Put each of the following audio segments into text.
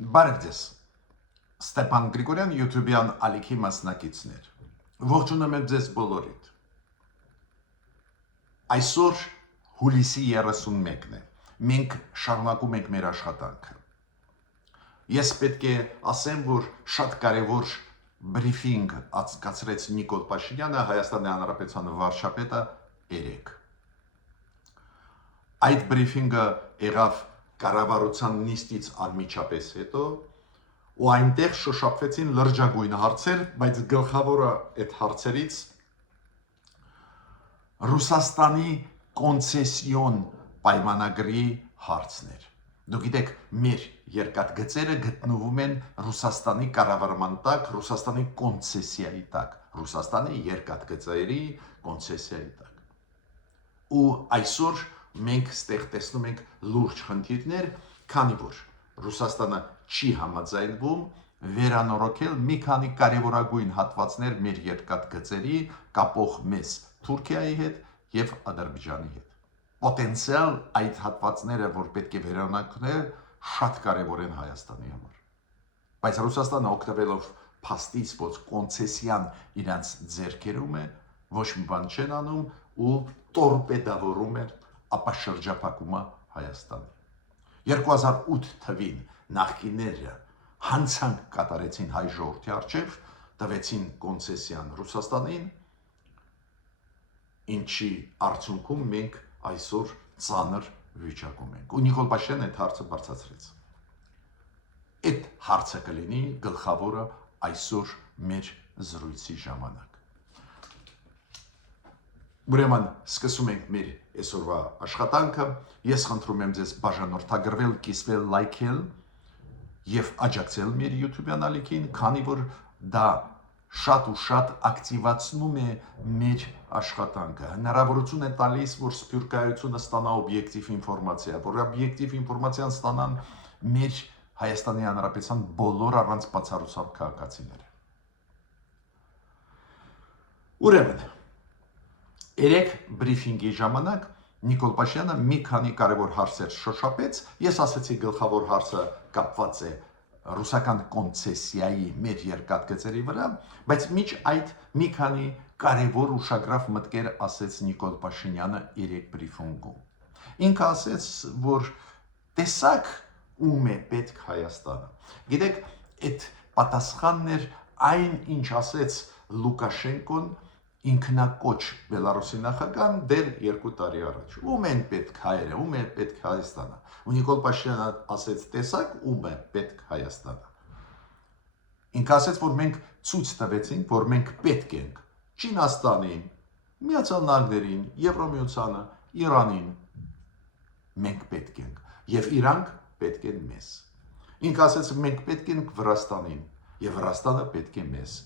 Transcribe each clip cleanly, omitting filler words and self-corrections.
Բարև ձեզ, Ստեփան Գրիգորյան, YouTube-յան ալիքի մասնակիցներ, ողջունում եմ ձեզ բոլորիդ։ Այսօր հուլիսի 31-ն է, մենք շարունակում ենք մեր աշխատանքը։ Ես պետք է ասեմ, որ շատ կարևոր բրիֆինգ անցկացրեց Նիկոլ Փաշինյանը, Հայաստանի Հանրապետության վարչապետը երեկ։ Այդ բրիֆինգը եղավ կառավարության նիստից անմիջապես հետո, ու այնտեղ շոշափվեցին լրջագույն հարցեր, բայց գլխավորը այդ հարցերից Ռուսաստանի կոնցեսիոն պայմանագրի հարցն էր։ Դուք գիտեք, մեր երկաթգծերը գտնվում են Ռուսաստանի կառավարման տակ, Ռուսաստանի կոնցեսիայի տակ, Ռուսաստանի երկաթգծերի կոնցեսիայի տակ։ Ու այսօր մենք ստեղ տեսնում ենք լուրջ խնդիրներ, քանի որ Ռուսաստանը չի համաձայնվում վերանորոգել մի քանի կարևորագույն հատվածներ մեր երկաթգծերի կապող մեզ Թուրքիայի հետ եւ Ադրբեջանի հետ։ Պոտենցիալ այդ հատվածները, որ պետք է վերանորոգել, շատ կարևոր են Հայաստանի համար։ Բայց Ռուսաստանը օգտվելով փաստից, որ կոնցեսիան իրանց ձեռքերում է, ոչ մի բան չեն անում ու տորպեդավորում են ապաշրջափակումը Հայաստանի։ 2008 թվին նախկինները հանցանք կատարեցին հայ ժողովրդի առջև, տվեցին կոնցեսիան Ռուսաստանին, ինչի արդյունքում մենք այսօր ծանր վիճակում ենք։ Ու Նիկոլ Փաշինյանը այդ հարցը բարձրացրեց։ Այդ հարցը կլինի գլխավորը այսօր մեր զրույցի ժամանակ։ Ուրեմն սկսում ենք մեր այսօրվա աշխատանքը։ Ես խնդրում եմ ձեզ բաժանորդագրվել, կիսվել, լայքել եւ աջակցել մեր YouTube-յան ալիքին, քանի որ դա շատ ու շատ ակտիվացնում է մեր աշխատանքը։ Հնարավորություն է տալիս, որ սփյուռքայությունը ստանա օբյեկտիվ ինֆորմացիա, որ օբյեկտիվ ինֆորմացիան ստանան մեր Հայաստանի Հանրապետության բոլոր առանց բացառությամբ քաղաքացիները։ Ուրեմն երեք բրիֆինգի ժամանակ Նիկոլ Փաշինյանը մի քանի կարևոր հարցեր շոշափեց։ Ես ասացի գլխավոր հարցը կապված է ռուսական կոնցեսիայի մեր երկաթգծերի վրա, բայց միջ այդ մի քանի կարևոր ուշագրավ մտքեր ասեց Նիկոլ Փաշինյանը երեք բրիֆինգում։ Ինքը ասեց, որ տեսակ ում է պետք Հայաստանը։ Գիտեք, այդ պատասխանն էր այն, ինչ ասեց Լուկաշենկոն ինքնակոչ Բելարուսի նախագահան դեռ 2 տարի առաջ։ Ում են պետք հայերը, ում է պետք Հայաստանը։ Ու Նիկոլ Փաշինյանը ասեց, տեսակ ում է պետք Հայաստանը։ Ինքը ասեց, որ մենք ցույց տվեցինք, որ մենք պետք ենք Չինաստանին, Միացյալ Նահանգներին, Եվրոմիությանը, Իրանին։ Մենք պետք ենք եւ իրանք պետք են մեզ։ Ինքը ասեց, մենք պետք ենք Վրաստանին եւ Վրաստանը պետք է մեզ։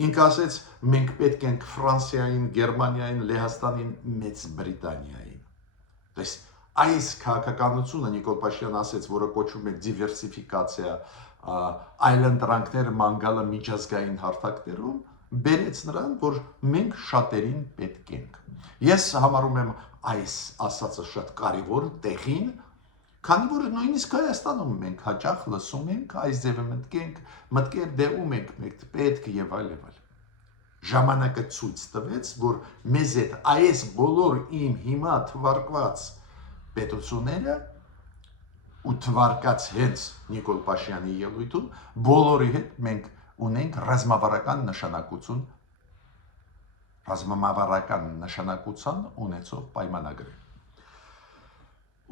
Ինքը ասեց, մենք պետք ենք Ֆրանսիային, Գերմանիային, Լեհաստանին, Մեծ Բրիտանիային։ Դες այս քաղաքականությունը Նիկոլ Փաշինյանը ասեց, որը կոչվում է դիվերսիֆիկացիա, այլընտրանքներ մանգալը միջազգային հարթակներում, բերեց նրան, որ մենք շատերին պետք ենք։ Ես համարում եմ այս ասածը շատ կարևոր տեղին, քանի որ նույնիսկ Հայաստանում մենք հաճախ լսում ենք այս ձևը մտքեր դեղում ենք մենք պետք եւ այլ։ Ժամանակը ցույց տվեց, որ մեզ այդ այս բոլոր իմ հիմա թվարկված պետությունները ու թվարկած հենց Նիկոլ Փաշինյանի ելույթում բոլորի հետ մենք ունենք ռազմավարական նշանակության ունեցող պայմանագրեր։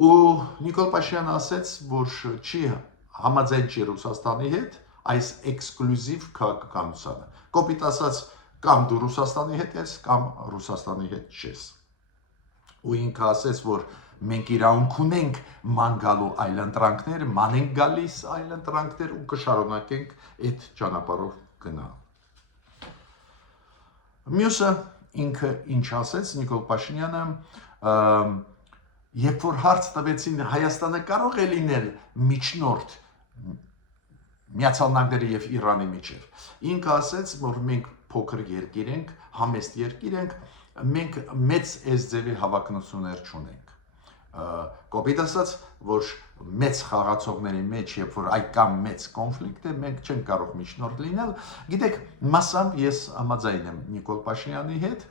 Ու Նիկոլ Փաշինյանը ասեց, որ չի համաձայն չի Ռուսաստանի հետ այս էքսկլյուզիվ քաղաքականությանը։ Կոպիտ ասած, կամ դու Ռուսաստանի հետ ես, կամ Ռուսաստանի հետ չես։ Ու ինքը ասեց, որ մենք իրավունք ունենք ման գալու այլընտրանքներ, ման ենք գալիս այլընտրանքներ ու կշարունակենք այդ ճանապարհով գնալ։ Մյուսը ինքը ինչ ասեց Նիկոլ Փաշինյանը, երբ որ հարց տվեցին Հայաստանը կարող է լինել միջնորդ Միացյալ Նահանգների եւ Իրանի միջև, ինքը ասեց, որ մենք փոքր երկիր ենք, համեստ երկիր ենք, մենք մեծ այս ձևի հավակնություններ չունենք։ Կոպիտ ասած, որ մեծ խաղացողների մեջ, երբ որ այդքան մեծ կոնֆլիկտ է, մենք չենք կարող միջնորդ լինել։ Գիտեք, մասամբ ես համաձայն եմ Նիկոլ Փաշինյանի հետ,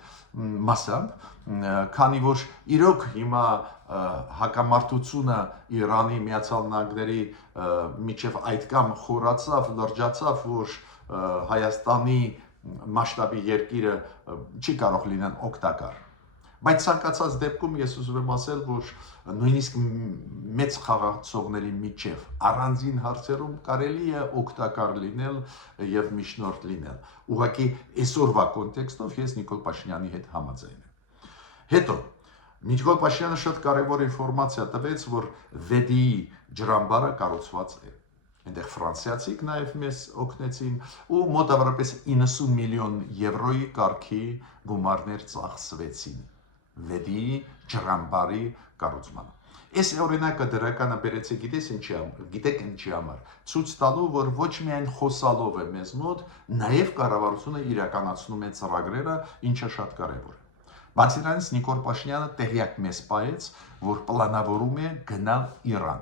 մասամբ, քանի որ իրոք հիմա հակամարտությունը Իրանի Միացյալ Նահանգների միջև այդքան խորացավ, լրջացավ, որ Հայաստանի մասշտաբի երկիրը չի կարող լինել օգտակար։ Բայց ցանկացած դեպքում ես ուզում եմ ասել, որ նույնիսկ մեծ խաղացողների միջև առանձին հարցերում կարելի է օգտակար լինել եւ միջնորդ լինել։ Ուղղակի այսօրվա կոնտեքստով ես Նիկոլ Փաշինյանի հետ համաձայն եմ։ Հետո Նիկոլ Փաշինյանը շատ կարևոր ինֆորմացիա տվեց, որ VED-ի ջրամբարը կառուցված է։ Այնտեղ ֆրանսիացիք նաև մեզ օգնեցին ու մոտավորապես 90 միլիոն եվրոյի կարգի գումարներ ծախսվեցին VED-ի ջրամբարի կառուցմանը։ Այս օրինակը դրականը բերեցի, գիտեք ինչի համար, ցույց տալու, որ ոչ միայն խոսալով է մեզ մոտ, նաև կառավարությունը իրականացնում է ծրագրերը, ինչը շատ կարևոր է։ Բացի դրանից Նիկոլ Փաշինյանը տեղյակ մեզ պահեց, որ պլանավորում է գնալ Իրան,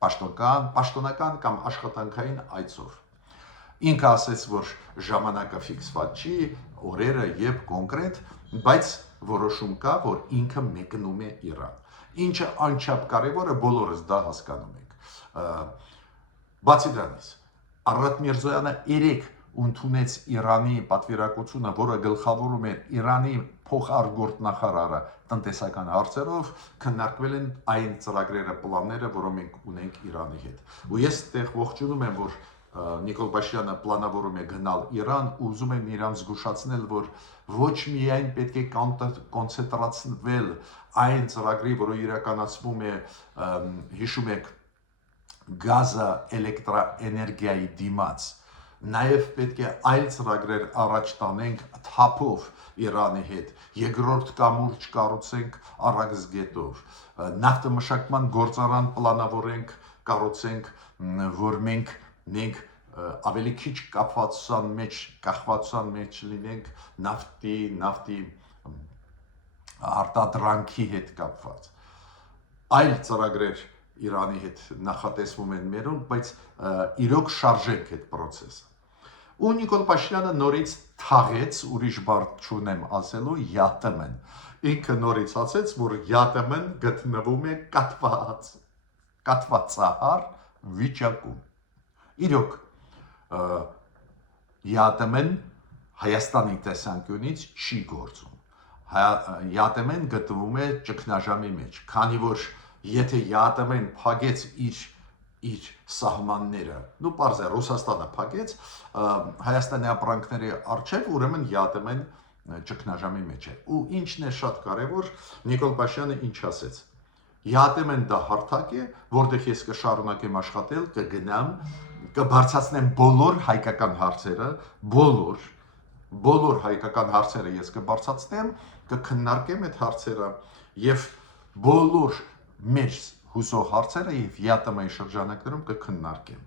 պաշտոնական կամ աշխատանքային այցով։ Ինքը ասեց, որ ժամանակը ֆիքսված չի, օրերը եւ կոնկրետ, բայց որոշում կա, որ ինքը մեկնում է Իրան։ Ինչը անչափ կարևոր է, բոլորս դա հասկանում ենք։ Բացի դրանից, Արարատ Միրզոյանը երեք ընդունեց Իրանի պատվիրակությունը, որը գլխավորում էր Իրանի փոխարգորդնախարարը տնտեսական հարցերով, քննարկվել են այն ծրագրերը, պլանները, որոնք մենք ունենք Իրանի հետ։ Ու ես այդտեղ ողջունում եմ, որ Նիկոլ Փաշինյանը պլանավորում է գնալ Իրան, ու ուզում եմ իրան զգուշացնել, որ ոչ միայն պետք է կոնցենտրացվել այն ծրագրի, որը իրականացվում է, հիշում եք, գազը, էլեկտրաէներգիայի դիմաց, նաև պետք է այլ ծրագրեր առաջ տանենք թափով Իրանի հետ, երկրորդ կամուրջ կառուցենք Արաքսգետով, նավթամշակման գործարան պլանավորենք, կառուցենք, որ մենք ավելի քիչ կախվածության մեջ լինենք նավթի արտադրանքի հետ կապված։ Այլ ծրագրեր Իրանի հետ նախատեսվում են մերոնք, բայց իրոք շարժենք այդ process-ը։ Ու Նիկոլ Փաշինյանը նորից թաղեց, ուրիշ բառ չունեմ ասելու, ԵԱՏՄ-ն։ Ինքը նորից ասեց, որ ԵԱՏՄ-ն գտնվում է կաթվածահար վիճակում։ Իրոք ԵԱՏՄ-ն Հայաստանի տեսանկյունից չի գործում։ ԵԱՏՄ-ն գտնվում է ճգնաժամի մեջ, քանի որ եթե ԵԱՏՄ-ն փակեց իր սահմանները, պարզ է, Ռուսաստանը փակեց Հայաստանի ապրանքների առջև, ուրեմն ԵԱՏՄ-ն ճգնաժամի մեջ է։ Ու ինչն է շատ կարևոր, Նիկոլ Փաշինյանը ինչ ասեց։ ԵԱՏՄ-ն դա հարթակ է, որտեղ ես կշարունակեմ աշխատել, կգնամ, կբարձրացնեմ բոլոր հայկական հարցերը, բոլոր հայկական հարցերը ես կբարձրացնեմ, կքննարկեմ այդ հարցերը եւ բոլոր մեր հուսող հարցերը եւ ԵԱՏՄ-ի շրջանակներում կքննարկեմ։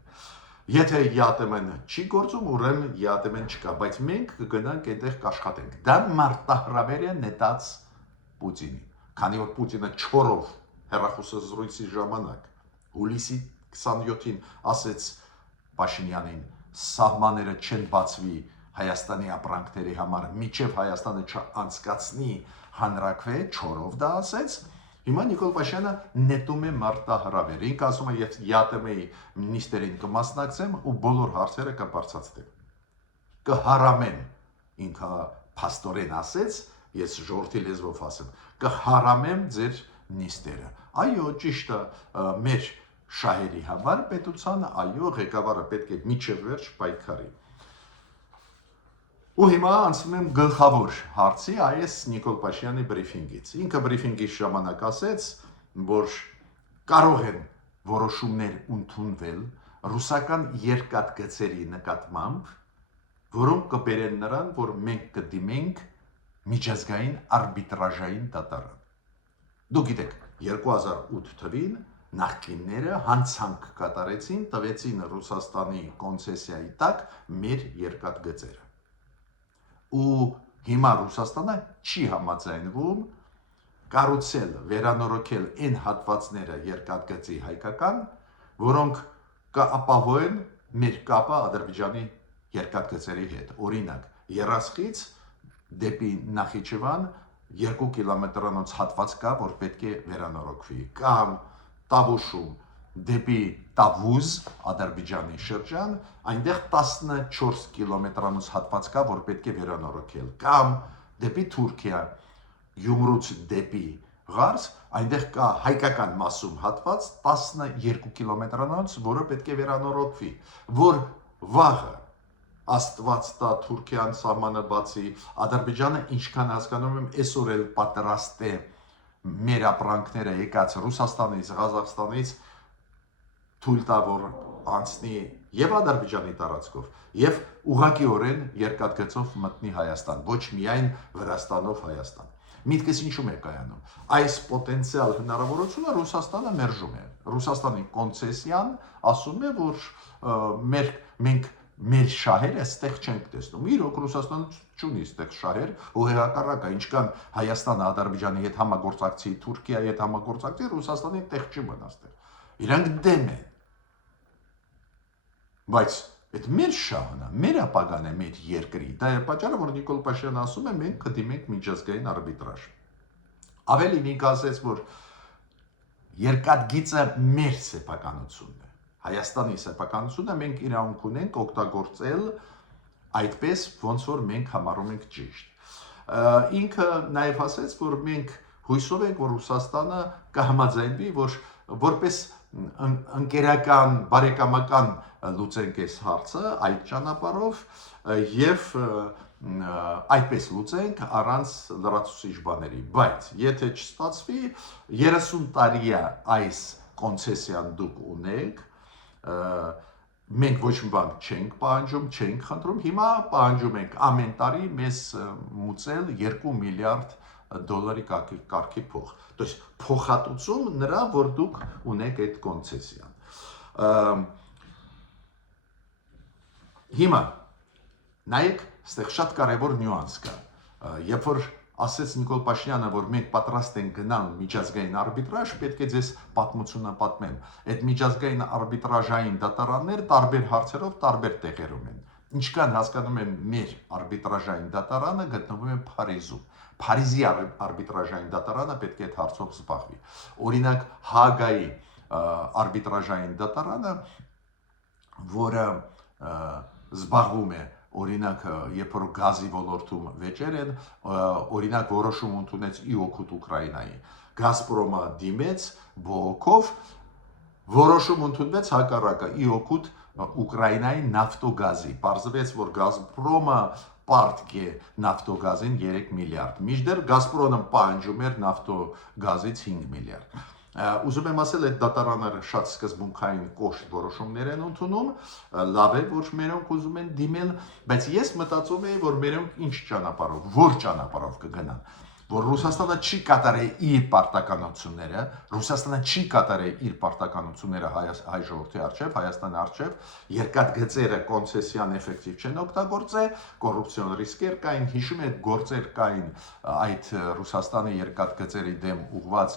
Եթե ԵԱՏՄ-ն չի գործում, ուրեմն ԵԱՏՄ-ն չկա, բայց մենք կգնանք այնտեղ կաշխատենք։ Դա մարտահրավեր է նետած Պուտինին, քանի որ Պուտինը 4-ով հեռախոսազրույցի ժամանակ հուլիսի 27-ին ասեց Փաշինյանին, սահմանները չեն բացվի Հայաստանի ապրանքների համար, միջև Հայաստանը չանցկացնի հանրաքվե, 4-ով դա ասեց։ Հիմա Նիկոլ Փաշինյանը նետում է մարտահրավեր։ Ինքը ասում է, ես ԵԱՏՄ-ի նիստերին կմասնակցեմ ու բոլոր հարցերը կբարձրացնեմ։ Կհարամեմ, ինքը փաստորեն ասեց, ես ժողովրդի լեզվով ասեմ, կհարամեմ ձեր նիստերը։ Այո, ճիշտ է, մեր շահերի համար պետության, այո, ղեկավարը պետք է միջև վերջ պայքարի։ Ու հիմա անցնում եմ գլխավոր հարցի, այս Նիկոլ Փաշինյանի բրիֆինգից։ Ինքը բրիֆինգի ժամանակ ասեց, որ կարող են որոշումներ ընդունվել ռուսական երկաթգծերի նկատմամբ, որոնք կբերեն նրան, որ մենք կդիմենք միջազգային արբիտրաժային դատարան։ Դուք գիտեք, 2008 թվին նախկինները հանցանք կատարեցին, տվեցին Ռուսաստանի կոնցեսիայի տակ մեր երկաթգծերը։ Ու հիմա Ռուսաստանը չի համաձայնվում կառուցել, վերանորոգել այն հատվածները երկաթգծի հայկական, որոնք կապահովեն մեր կապը Ադրբեջանի երկաթգծերի հետ։ Օրինակ, Երասխից դեպի Նախիջևան 2 կիլոմետրանոց հատված կա, որ պետք է վերանորոգվի, կամ Տավուշում դեպի Տավուզ, Ադրբեջանի շրջան, այնտեղ 14 կիլոմետրանոց հատված կա, որ պետք է վերանորոգել, կամ դեպի Թուրքիա, Գյումրուց դեպի Ղարս, այնտեղ կա հայկական մասում հատված 12 կիլոմետրանոց, որը պետք է վերանորոգվի, որ վաղը Աստված տա Թուրքիան սահմանը բացի, Ադրբեջանը ինչքան հասկանում եմ, այսօր էլ պատրաստ է մեր ապրանքները եկած Ռուսաստանից, Ղազախստանից թույլ տա, որ անցնի եւ Ադրբեջանի տարածքով, եւ ուղղակիորեն երկաթգծով մտնի Հայաստան, ոչ միայն Վրաստանով Հայաստան։ Միտքս ինչու՞մ է կայանում։ Այս պոտենցիալ հնարավորությունը Ռուսաստանը մերժում է։ Ռուսաստանի կոնցեսիան ասում է, որ մենք մեր շահերը այստեղ չենք տեսնում։ Իրոք Ռուսաստանը չունի այստեղ շահեր, ու հակառակը, ինչքան Հայաստանը Ադրբեջանի հետ համագործակցի, Թուրքիայի հետ համագործակցի, Ռուսաստանի տեղ չի մնա այստեղ։ Իրանք դեմ են։ Բայց այդ մեր շահն է, մեր ապագան է մեր երկրի։ Դա է պատճառը, որ Նիկոլ Փաշինյանը ասում է, մենք կդիմենք միջազգային արբիտրաժ։ Ավելին ինքը ասեց, որ երկաթգիծը մեր սեփականությունն է, Հայաստանի սեփականությունը, մենք իրավունք ունենք օգտագործել այդպես, ոնց որ մենք համարում ենք ճիշտ։ Ինքը նաև ասեց, որ մենք հույսով ենք, որ Ռուսաստանը կհամաձայնվի, որ որպես ընկերական, բարեկամական լուծենք այս հարցը այդ ճանապարհով եւ այդպես լուծենք առանց լրացուցիչ բաների, բայց եթե չստացվի 30 տարի է այս կոնցեսիան դուք ունեք, մենք ոչ մի բան չենք պահանջում, չենք խնդրում, հիմա պահանջում ենք ամեն տարի մեզ մուծել 2 միլիարդ դոլարի կարգի փող, то есть փոխհատուցում նրա, որ դուք ունեք այդ կոնցեսիան։ Հիմա նայեք, այստեղ շատ կարևոր նյուանս կա, երբ որ ասեց Նիկոլ Փաշինյանը, որ մենք պատրաստ ենք գնալ միջազգային արբիտրաժ, պետք է ձեզ պատմությունը պատմեմ։ Այդ միջազգային արբիտրաժային դատարաններ տարբեր հարցերով տարբեր տեղերում են։ Ինչքան հասկանում եմ, մեր արբիտրաժային դատարանը գտնվում է Փարիզում։ Փարիզի արբիտրաժային դատարանը պետք է այդ հարցով զբաղվի։ Օրինակ Հագայի արբիտրաժային դատարանը, որը զբաղվում է, օրինակ, երբ որ գազի ոլորտում վեճեր են, օրինակ որոշում ընդունեց ի օգուտ Ուկրաինայի։ Գազպրոմը դիմեց բողոքով, որոշում ընդունվեց հակառակը ի օգուտ Ուկրաինայի նավթոգազի։ Պարզվեց, որ Գազպրոմը պարտք է նավթոգազին 3 միլիարդ։ Մինչդեռ Գազպրոմը պահանջում էր նավթոգազից 5 միլիարդ։ Ուզում եմ ասել, այդ դատարանները շատ սկզբունքային կոշտ որոշումներ են ընդունում, լավ է, որ մերոնք ուզում են դիմել, բայց ես մտածում եմ, որ մերոնք ինչ ճանապարհով, որ ճանապարհով կգնան, որ Ռուսաստանը չի կատարի իր պարտականությունները, Ռուսաստանը չի կատարի իր պարտականությունները հայ ժողովրդի առջև, Հայաստանի առջև, երկաթգծերը կոնցեսիան էֆեկտիվ չեն օգտագործել, կոռուպցիոն ռիսկեր կային, հիշում եք, գործեր կային այդ Ռուսաստանի երկաթգծերի դեմ ուղված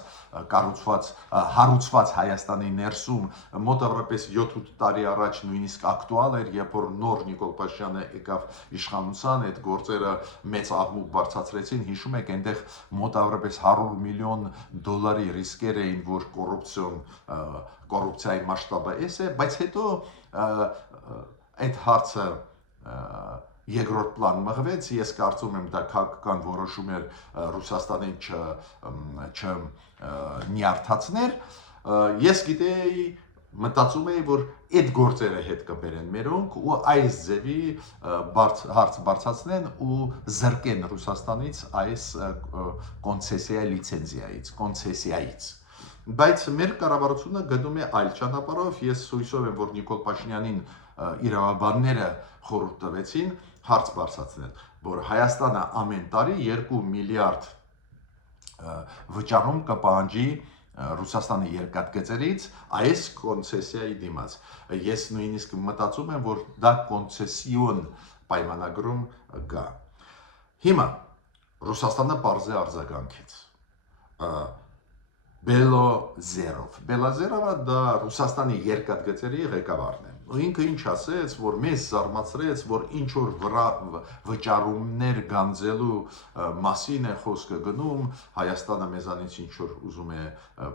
կառուցված, հարուցված Հայաստանի ներսում մոտավորապես 7-8 տարի առաջ նույնիսկ ակտուալ էր, երբ որ նոր Նիկոլ Փաշինյանը եկավ իշխանության, այդ գործերը մեծ աղմուկ բարձրացրեցին, հիշում եք, այնտեղ մոտավորապես 100 միլիոն դոլարի ռիսկեր էին, որ կոռուպցիայի մասշտաբը էս է, բայց հետո այդ հարցը երկրորդ պլան մղվեց, ես կարծում եմ դա քաղաքական որոշում էր Ռուսաստանին չնյարդացներ, ես գիտեի, մտածում էի, որ այդ գործերը հետ կբերեն մերոնք ու այս ձևի հարց բարձրացնեն ու զրկեն Ռուսաստանից այս կոնցեսիայից։ Բայց մեր կառավարությունը գնում է այլ ճանապարհով, ես հույսով եմ, որ Նիկոլ Փաշինյանին իրավաբանները խորհուրդ տվեցին հարց բարձրացնել, որ Հայաստանը ամեն տարի 2 միլիարդ վճարում կպահանջի Ռուսաստանի երկաթգծերից այս կոնցեսիայի դիմաց։ Ես նույնիսկ մտածում եմ, որ դա կոնցեսիոն պայմանագրում կա։ Հիմա Ռուսաստանը պարզ է արձագանքեց։ Բելոզերով։ Բելոզերովը դա Ռուսաստանի երկաթգծերի ղեկավարն է։ Ու ինքը ինչ ասեց, որ մեզ զարմացրեց, որ ինչ որ վճարումներ գանձելու մասին է խոսքը գնում, Հայաստանը մեզանից ինչ որ ուզում է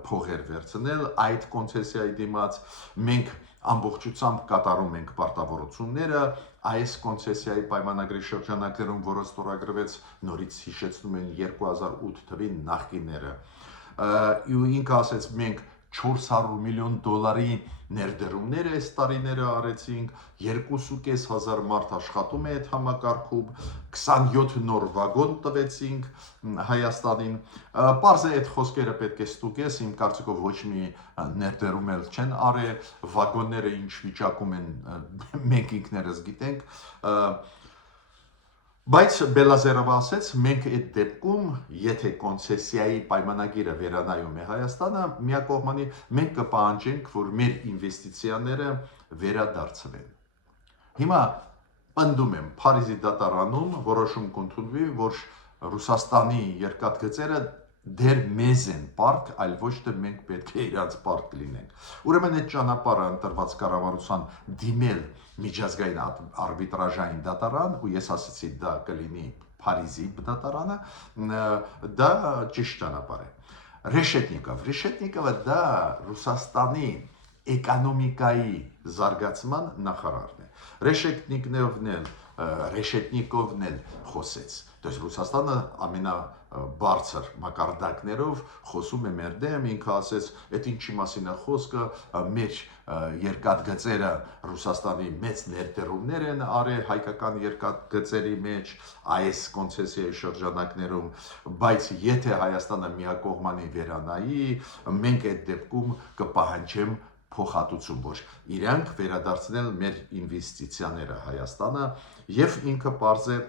փողեր վերցնել այդ կոնցեսիայի դիմաց, մենք ամբողջությամբ կատարում ենք պարտավորությունները այս կոնցեսիայի պայմանագրի շրջանակներում, որը ստորագրվեց, նորից հիշեցնում են 2008 թվին նախկինները։ Ու ինքը ասեց մենք 400 միլիոն դոլարի ներդրումներ այս տարիները արեցինք, 2,500 մարդ աշխատում է այդ համակարգում, 27 նոր վագոն տվեցինք Հայաստանին։ Պարզ է այդ խոսքերը պետք է ստուգես, իմ կարծիքով ոչ մի ներդրում էլ չեն արել, վագոնները ինչ վիճակում են մենք ինքներս գիտենք, բայց Բելոզերովը ասեց, մենք այդ դեպքում, եթե կոնցեսիայի պայմանագիրը վերանայում է Հայաստանը, միակողմանի մենք կպահանջենք, որ մեր ինվեստիցիաները վերադարձվեն։ Հիմա պնդում եմ, Փարիզի դատարանում որոշում կընդունվի, որ Ռուսաստանի երկաթգծերը դեր մեզ են պարտք, այլ ոչ թե մենք պետք է իրանց պարտք լինենք։ Ուրեմն այդ ճանապարհը ընտրված կառավարության դիմել միջազգային արբիտրաժային դատարան, ու ես ասացի դա կլինի Փարիզի դատարանը, դա ճիշտ ճանապարհ է։ Ռեշետնիկովը դա Ռուսաստանի էկոնոմիկայի զարգացման նախարարն է։ Ռեշետնիկովն էլ խոսեց։ Դες Ռուսաստանը ամենաբարձր մակարդակներով խոսում է մեր դեմ, ինքը ասեց, այդ ինչի մասին է խոսքը, մեր երկաթգծերը Ռուսաստանի մեծ ներդրումներ են արել հայկական երկաթգծերի մեջ այս կոնցեսիայի շրջանակներում, բայց եթե Հայաստանը միակողմանի վերանայի, մենք այդ դեպքում կպահանջեմ փոխհատուցում, որ իրանք վերադարձնել մեր ինվեստիցիաները Հայաստանը, եւ ինքը պարզ է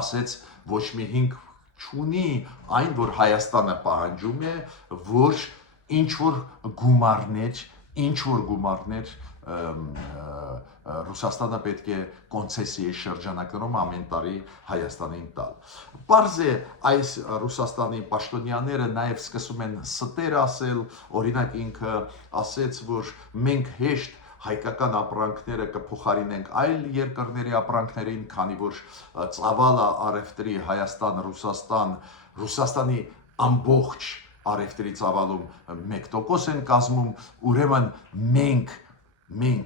ասեց ոչ մի հիմք չունի այն, որ Հայաստանը պահանջում է, որ ինչ որ գումարներ Ռուսաստանը պետք է կոնցեսիայի շրջանակներում ամեն տարի Հայաստանին տալ։ Պարզ է, այս Ռուսաստանի պաշտոնյաները նաև սկսում են ստեր ասել, օրինակ ինքը ասեց, որ մենք հեշտ հայկական ապրանքները կփոխարինենք այլ երկրների ապրանքներին, քանի որ ծավալը առևտրի Հայաստան-Ռուսաստան, Ռուսաստանի ամբողջ առևտրի ծավալում 1% են կազմում, ուրեմն մենք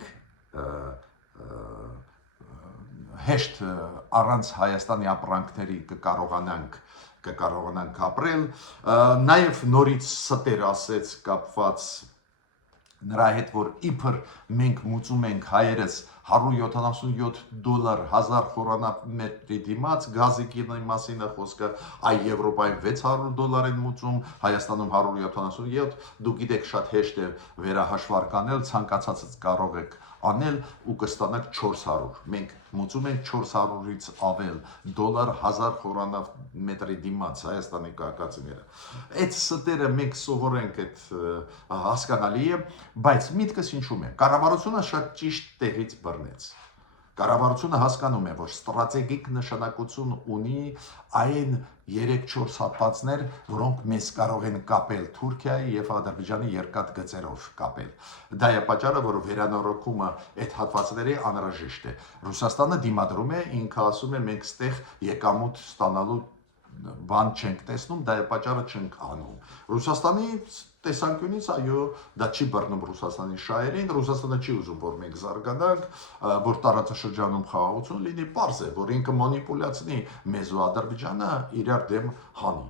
հեշտ առանց Հայաստանի ապրանքների կկարողանանք ապրել, նաև նորից ստեր ասեց կապված նրա հետ, որ իբր մենք մուծում ենք հայերս $177 1000 խորանամետրի դիմաց գազի մասին է խոսքը, այ Եվրոպայում $600 են մուծում, Հայաստանում 177, դուք գիտեք շատ հեշտ է վերահաշվարկ անել, ցանկացածը կարող եք անել ու կստանաք 400, մենք մուծում ենք 400-ից ավել դոլար 1000 խորանամետրի դիմաց Հայաստանի քաղաքացիները։ Այդ ստերը մենք սովորենք, այդ հասկանալի է, բայց միտքս ինչու՞մ է։ Կառավարությունը շատ ճիշտ տեղից բռնեց։ Կառավարությունը հասկանում է, որ ստրատեգիկ նշանակություն ունի այն 3-4 հատվածներ, որոնք մեզ կարող են կապել Թուրքիայի եւ Ադրբեջանի երկաթգծերով կապել։ Դա է պատճառը, որ վերանորոգումը այդ հատվածների անհրաժեշտ է։ Ռուսաստանը դիմադրում է, ինքը ասում է, մենք ստեղ եկամուտ ստանալու բան չենք տեսնում, դա է պատճառը չենք անում։ Ռուսաստանի տեսանկյունից այո, դա չի բռնում Ռուսաստանի շահերին, Ռուսաստանը չի ուզում, որ մենք զարգանանք, որ տարածաշրջանում խաղաղություն լինի, պարզ է, որ ինքը մանիպուլյացնի մեզ ու Ադրբեջանը իրար դեմ հանի։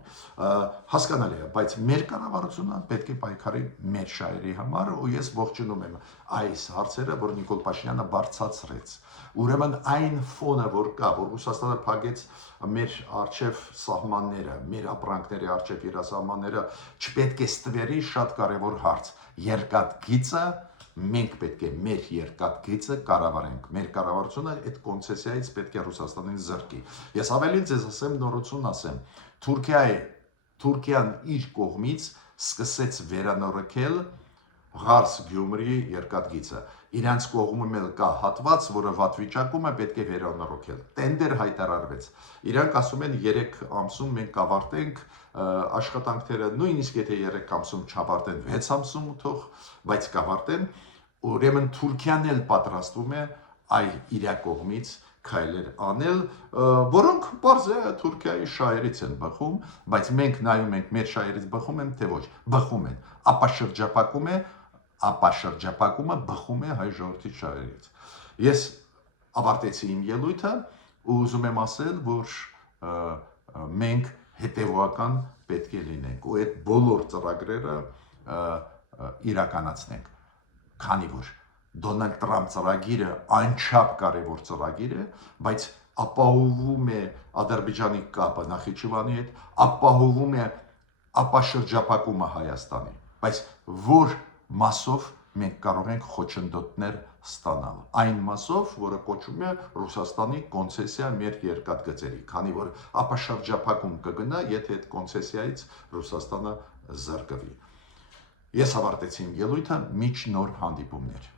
Հասկանալի է, բայց մեր կառավարությունը պետք է պայքարի մեր շահերի համար, ու ես ողջունում եմ այս հարցերը, որ Նիկոլ Փաշինյանը բարձրացրեց։ Ուրեմն այն ֆոնը, որ կա, որ Ռուսաստանը փակեց մեր արչև սահմանները, մեր ապրանքների արչև իր սահմանները, չպետք է ստվերի շատ կարևոր հարց։ Երկաթգիծը մենք պետք է մեր երկաթգիծը կառավարենք։ Մեր կառավարությունը այդ կոնցեսիայից պետք է Ռուսաստանին զրկի։ Ես ավելին ձեզ ասեմ, նորություն ասեմ, Թուրքիան իր կողմից սկսեց վերանորոգել Ղարս Գյումրի երկաթգիծը։ Իրանց կողմում էլ կա հատված, որը վատ վիճակում է, պետք է վերանորոգել։ Տենդեր հայտարարվեց։ Իրանք ասում են 3 ամսում մենք կավարտենք աշխատանքները, նույնիսկ եթե 3 ամսում չավարտեն, 6 ամսում թող, բայց կավարտեն։ Ուրեմն Թուրքիան էլ պատրաստվում է իր կողմից քայլեր անել, որոնք պարզ է Թուրքիայի շահերից են բխում, բայց մենք նայում ենք մեր շահերից բխում են, թե ոչ, բխում են, ապա շրջապակումը բխում է հայ ժողովրդի շահերից։ Ես ավարտեցի իմ ելույթը ու ուզում եմ ասել, որ մենք հետևողական պետք է լինենք ու այդ բոլոր ծրագրերը իրականացնենք, քանի որ Դոնալդ Տրամփ ծրագիրը անչափ կարևոր ծրագիր է, բայց ապահովում է Ադրբեջանի կապը Նախիջևանի հետ, ապահովում է ապաշրջապակումը Հայաստանի, բայց որ մասով մենք կարող ենք խոչընդոտներ ստանալ, այն մասով, որը կոչվում է Ռուսաստանի կոնցեսիա մեր երկաթգծերի, քանի որ ապաշրջապակում կգնա, եթե այդ կոնցեսիայից Ռուսաստանը զրկվի։ Ես ավարտեցի իմ ելույթը, միջ նոր հանդիպումներ։